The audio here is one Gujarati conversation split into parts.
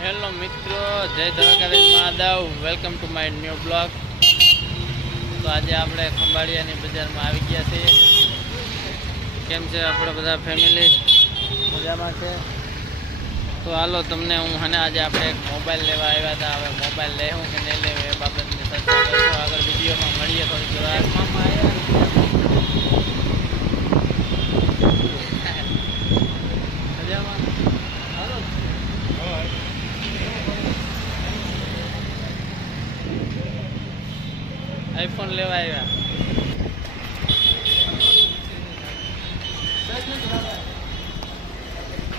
હેલો મિત્રો, જય Dwarkadhish Mahadev. Welcome to my new blog તો આજે આપણે ખંભાળિયાની બજારમાં આવી ગયા છીએ. કેમ છે આપણે બધા ફેમિલી મજામાં છે? તો હાલો, તમને હું અને આજે આપણે એક મોબાઈલ લેવા આવ્યા હતા. હવે મોબાઈલ લેવું કે નહીં લેવું એ બાબતની ચર્ચા કરીશું આગળ વિડીયોમાં મળીએ થોડીક વાર મામા આવ્યા મજામાં હાલો આઈફોન લેવા આવ્યા.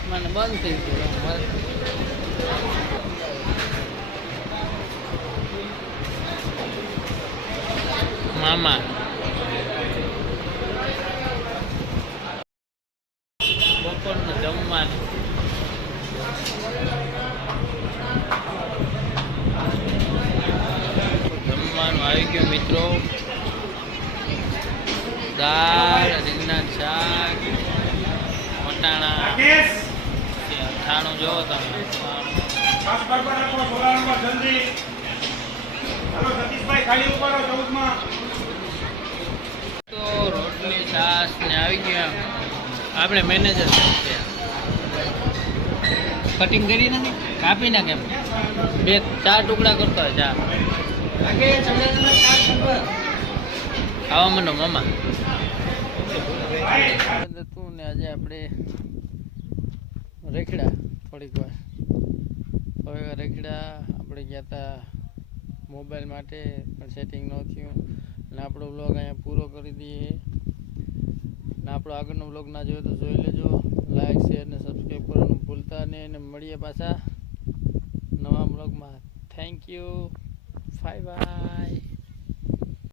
મને બંધ થઈ ગયું મામા. બપોરનું જમવાનું જમવાનું આવી ગયો મિત્રો. દાળ રીંગણા શાક, વટાણા. અઠાણું જોવો તમે. તો રોટલી, છાશ ને આવી ગયા આપણે મેનેજર કટિંગ કરી નાખી? કાપી નાખે. બે, ચાર ટુકડા કરતો હોય, ચાર. ખાવા મનો મામા. તું ને આજે આપણે રેખડા થોડીક વાર. હવે રેખડા આપણે ગયા હતા મોબાઈલ માટે પણ સેટિંગ ન થયું. અને આપણો બ્લોગ અહીંયા પૂરો કરી દઈએ. ને આપણો આગળનો બ્લોગ ના જોયો તો જોઈ લેજો. લાઈક શેર ને સબસ્ક્રાઈબ કરવાનું ભૂલતા નહીં. અને મળીએ પાછા નવા બ્લોગમાં થેન્ક યુ 拜拜。